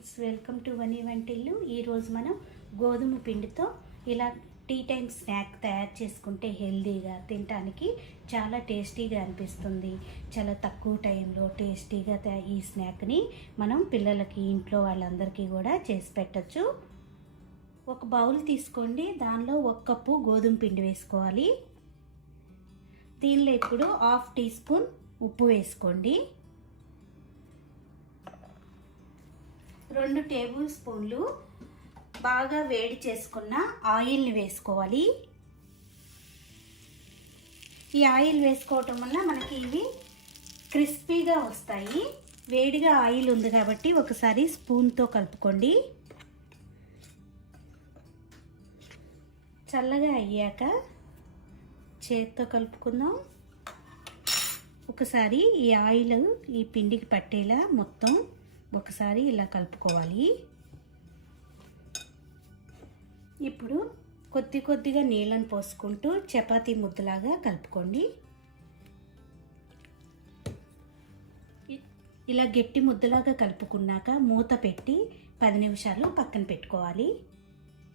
Friends, welcome to వనీ వంటిల్లు. ఈరోజు మనం గోధుమ పిండితో ఇలా టీ టైం స్నాక్ తయారు చేసుకుంటే హెల్దీగా తినడానికి చాలా టేస్టీగా అనిపిస్తుంది. చాలా తక్కువ టైంలో టేస్టీగా ఈ స్నాక్ని మనం పిల్లలకి, ఇంట్లో వాళ్ళందరికీ కూడా చేసి పెట్టచ్చు. ఒక బౌల్ తీసుకోండి, దానిలో 1 కప్పు గోధుమ పిండి వేసుకోవాలి. దీనిలో ఇప్పుడు 1/2 టీ స్పూన్ ఉప్పు వేసుకోండి. 2 టేబుల్ స్పూన్లు బాగా వేడి చేసుకున్న ఆయిల్ని వేసుకోవాలి. ఈ ఆయిల్ వేసుకోవటం వల్ల మనకి ఇవి క్రిస్పీగా వస్తాయి. వేడిగా ఆయిల్ ఉంది కాబట్టి ఒకసారి స్పూన్తో కలుపుకోండి. చల్లగా అయ్యాక చేత్తో కలుపుకుందాం. ఒకసారి ఈ ఆయిల్ ఈ పిండికి పట్టేలా మొత్తం ఒకసారి ఇలా కలుపుకోవాలి. ఇప్పుడు కొద్దిగా నీళ్ళని పోసుకుంటూ చపాతీ ముద్దలాగా కలుపుకోండి. ఇలా గట్టి ముద్దలాగా కలుపుకున్నాక మూత పెట్టి 10 నిమిషాలు పక్కన పెట్టుకోవాలి.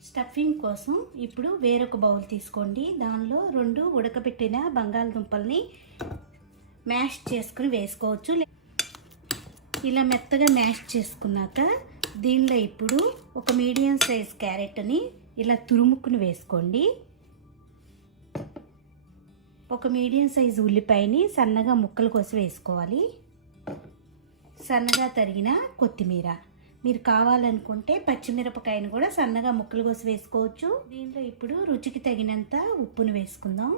స్టఫింగ్ కోసం ఇప్పుడు వేరొక బౌల్ తీసుకోండి. దానిలో 2 ఉడకబెట్టిన బంగాళదుంపల్ని మ్యాష్ చేసుకుని వేసుకోవచ్చు. ఇలా మెత్తగా మ్యాష్ చేసుకున్నాక దీనిలో ఇప్పుడు ఒక మీడియం సైజ్ క్యారెట్ని ఇలా తురుముకుని వేసుకోండి. ఒక మీడియం సైజు ఉల్లిపాయని సన్నగా ముక్కలు కోసి వేసుకోవాలి. సన్నగా తరిగిన కొత్తిమీర, మీరు కావాలనుకుంటే పచ్చిమిరపకాయను కూడా సన్నగా ముక్కలు కోసి వేసుకోవచ్చు. దీనిలో ఇప్పుడు రుచికి తగినంత ఉప్పును వేసుకుందాం.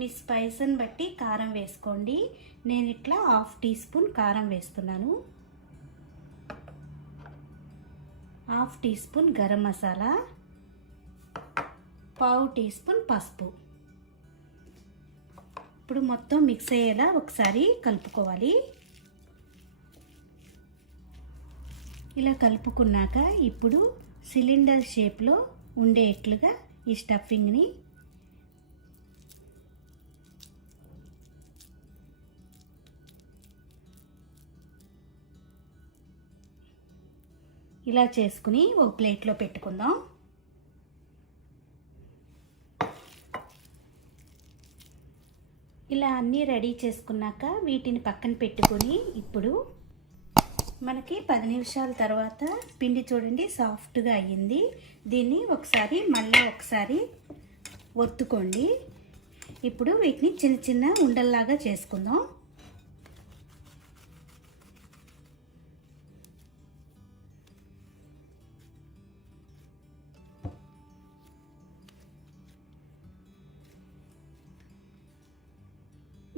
మీ స్పైస్ని బట్టి కారం వేసుకోండి. నేను ఇట్లా 1/2 టీ స్పూన్ కారం వేస్తున్నాను. 1/2 tea spoon garam masala, 1/2 tea spoon పసుపు. ఇప్పుడు మొత్తం మిక్స్ అయ్యేలా ఒకసారి కలుపుకోవాలి. ఇలా కలుపుకున్నాక ఇప్పుడు సిలిండర్ షేప్లో ఉండేట్లుగా ఈ స్టఫింగ్ని ఇలా చేసుకుని ఒక ప్లేట్లో పెట్టుకుందాం. ఇలా అన్నీ రెడీ చేసుకున్నాక వీటిని పక్కన పెట్టుకొని ఇప్పుడు మనకి 10 నిమిషాల తర్వాత పిండి చూడండి సాఫ్ట్గా అయ్యింది. దీన్ని మళ్ళీ ఒకసారి ఒత్తుకోండి. ఇప్పుడు వీటిని చిన్న ఉండల్లాగా చేసుకుందాం.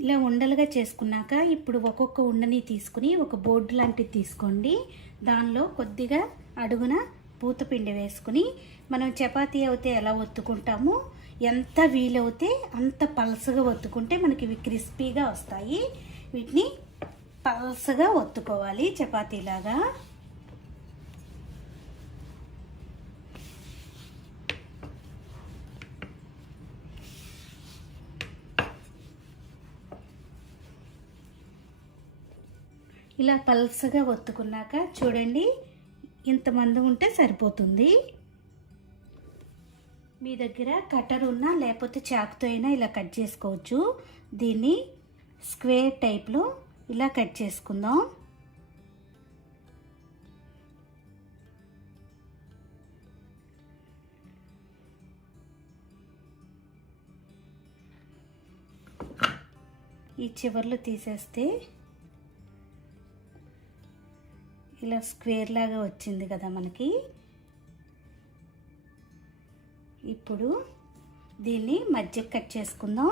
ఇలా ఉండలుగా చేసుకున్నాక ఇప్పుడు ఒక్కొక్క ఉండని తీసుకుని ఒక బోర్డు లాంటిది తీసుకోండి. దానిలో కొద్దిగా అడుగున పూతపిండి వేసుకుని మనం చపాతీ అయితే ఎలా ఒత్తుకుంటామో ఎంత వీలవుతే అంత పలసగా ఒత్తుకుంటే మనకి ఇవి క్రిస్పీగా వస్తాయి. వీటిని పలసగా ఒత్తుకోవాలి చపాతీలాగా. ఇలా పల్సగా ఒత్తుకున్నాక చూడండి ఇంతమంది ఉంటే సరిపోతుంది. మీ దగ్గర కటర్ ఉన్నా లేకపోతే చాకుతో అయినా ఇలా కట్ చేసుకోవచ్చు. దీన్ని స్క్వేర్ టైప్లో ఇలా కట్ చేసుకుందాం. ఈ చివర్లు తీసేస్తే ఇలా స్క్వేర్ లాగా వచ్చింది కదా మనకి. ఇప్పుడు దీన్ని మధ్యకి కట్ చేసుకుందాం.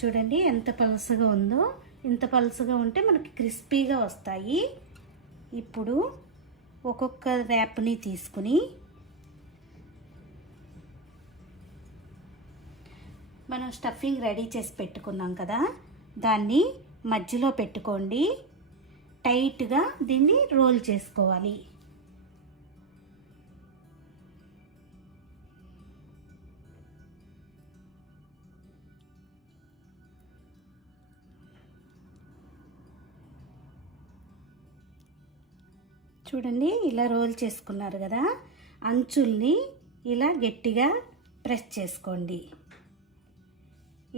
చూడండి ఎంత పలుసగా ఉందో. ఇంత పలుసగా ఉంటే మనకి క్రిస్పీగా వస్తాయి. ఇప్పుడు ఒక్కొక్క ర్యాప్ని తీసుకుని మనం స్టఫింగ్ రెడీ చేసి పెట్టుకున్నాం కదా, దాన్ని మధ్యలో పెట్టుకోండి. టైట్గా దీన్ని రోల్ చేసుకోవాలి. చూడండి, ఇలా రోల్ చేసుకున్నారు కదా, అంచుల్ని ఇలా గట్టిగా ప్రెస్ చేసుకోండి.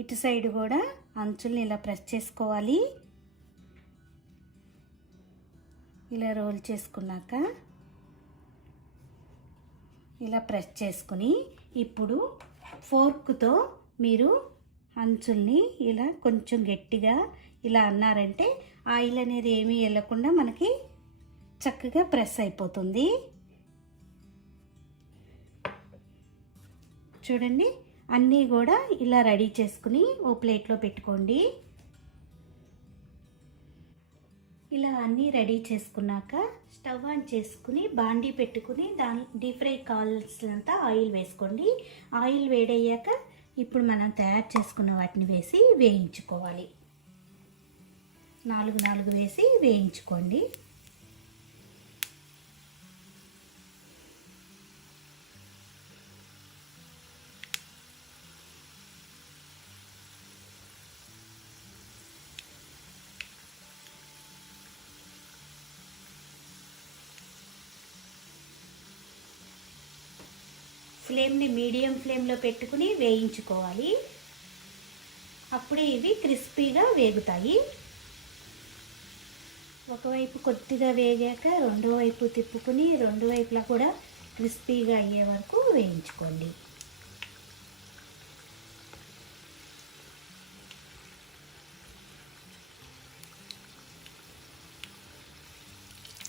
ఇటు సైడ్ కూడా అంచుల్ని ఇలా ప్రెస్ చేసుకోవాలి. ఇలా రోల్ చేసుకున్నాక ఇలా ప్రెస్ చేసుకుని ఇప్పుడు ఫోర్క్తో మీరు అంచుల్ని ఇలా కొంచెం గట్టిగా ఇలా అన్నారంటే ఆయిల్ అనేది ఏమీ వెళ్ళకుండా మనకి చక్కగా ప్రెస్ అయిపోతుంది. చూడండి, అన్నీ కూడా ఇలా రెడీ చేసుకుని ఓ ప్లేట్లో పెట్టుకోండి. ఇలా అన్నీ రెడీ చేసుకున్నాక స్టవ్ ఆన్ చేసుకుని బాండీ పెట్టుకుని దాని డీప్ ఫ్రై కావాల్సినంత ఆయిల్ వేసుకోండి. ఆయిల్ వేడయ్యాక ఇప్పుడు మనం తయారు చేసుకున్న వాటిని వేసి వేయించుకోవాలి. 4 వేసి వేయించుకోండి. ఫ్లేమ్ని మీడియం ఫ్లేమ్లో పెట్టుకుని వేయించుకోవాలి. అప్పుడే ఇవి క్రిస్పీగా వేగుతాయి. ఒకవైపు కొద్దిగా వేగాక రెండో వైపు తిప్పుకుని రెండు వైపులా కూడా క్రిస్పీగా అయ్యే వరకు వేయించుకోండి.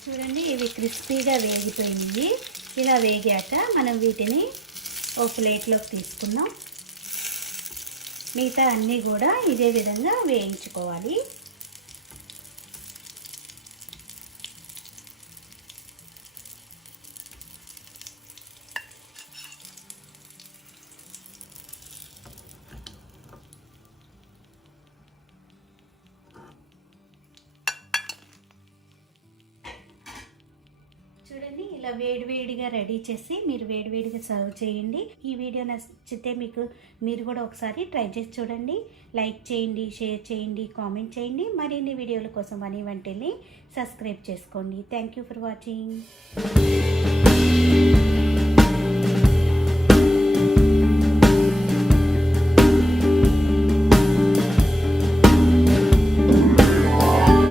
చూడండి, ఇవి క్రిస్పీగా వేగిపోయింది. ఇలా వేగాక మనం వీటిని ఓ ప్లేట్లోకి తీసుకున్నాం. మిగతా అన్నీ కూడా ఇదే విధంగా వేయించుకోవాలి. చూడండి, ఇలా వేడివేడిగా రెడీ చేసి మీరు వేడివేడిగా సర్వ్ చేయండి. ఈ వీడియో నచ్చితే మీరు కూడా ఒకసారి ట్రై చేసి చూడండి. లైక్ చేయండి, షేర్ చేయండి, కామెంట్ చేయండి. మరిన్ని వీడియోల కోసం వనీ వంటిల్ని సబ్స్క్రైబ్ చేసుకోండి. Thank you for watching.